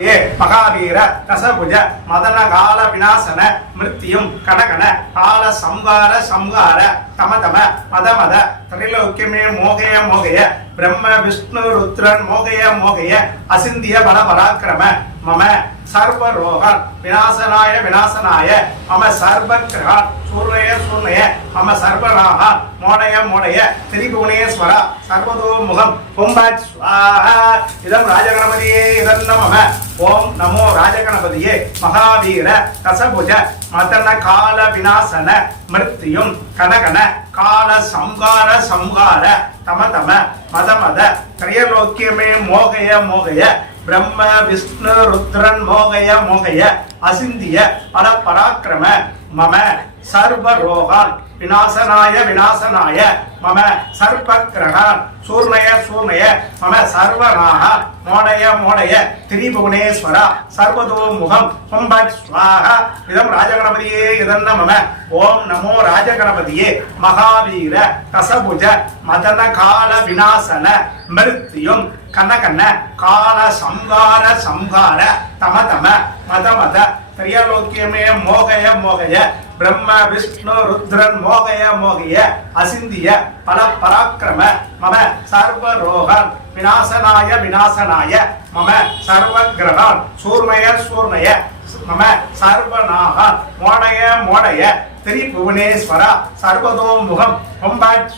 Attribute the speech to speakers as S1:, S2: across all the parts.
S1: ஏ மகாவீர கசபுஜ மதன கால விநாசன மிருத்தியும் கடகன கால சம்வார சம்ஹார தமதம மதமத திரிலோக்கியமே மோகய மோகய பிரம்ம விஷ்ணு ருத்ரன் மோகய மோகய அசிந்திய பல பராக்கிரம மம சர்வரோகன் விநாசனாய விநாசனாய அம சர்வ கிரகான் சூர்ணய சூர்ணய அம சர்வராக மோடய மோடய திரிபுவனேஸ்வரா சர்வதோ முகம் கும்பாட் ஸ்வாஹா இதம் ராஜகணபதியே இதம் நம ஓம் நமோ ராஜகணபதியே. மகாவீர கசபுஜ மதன கால விநாசன மிருத்தியும் கனகன கால சம்ஹார சம்ஹார தம தம மத மத திரையலோக்கியமே மோகய மோகய பிரம்ம விஷ்ணு ருத்ரன் மோகய மோகய அசிந்திய பல பராக்கிரம மம சர்வரோகான் விநாசனாய விநாசனாய மம சர்வ சூர்ணய சூர்ணய மம சர்வநாக மோடய மோடய திரிபுவனேஸ்வரா. சர்வதோ முகம் கும்பட் ஸ்வாஹா இதம் ராஜகணபதியே இதன்ன மம ஓம் நமோ ராஜகணபதியே. மகாவீர கசபுஜ மதன கால விநாசன மிருத்தியும் கனகன கால சம்ஹார சம்ஹார தம தம மத மத. திரியலோக்கியமே மோகய மோகய. பிரம்ம விஷ்ணு ருத்ரன் மோகய மோகிய அசிந்திய பல பராக்கிரம மம சர்வரோகன் விநாசனாய விநாசனாய மம சர்வகிரகான் சூர்மய சூர்ணய மம சர்வநாக மோடய மோடய திரிபுவனேஸ்வர சர்வதோ முகம் கும்பாட்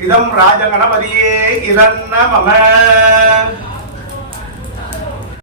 S1: இதம் ராஜகணபதியே இதன்ன மம.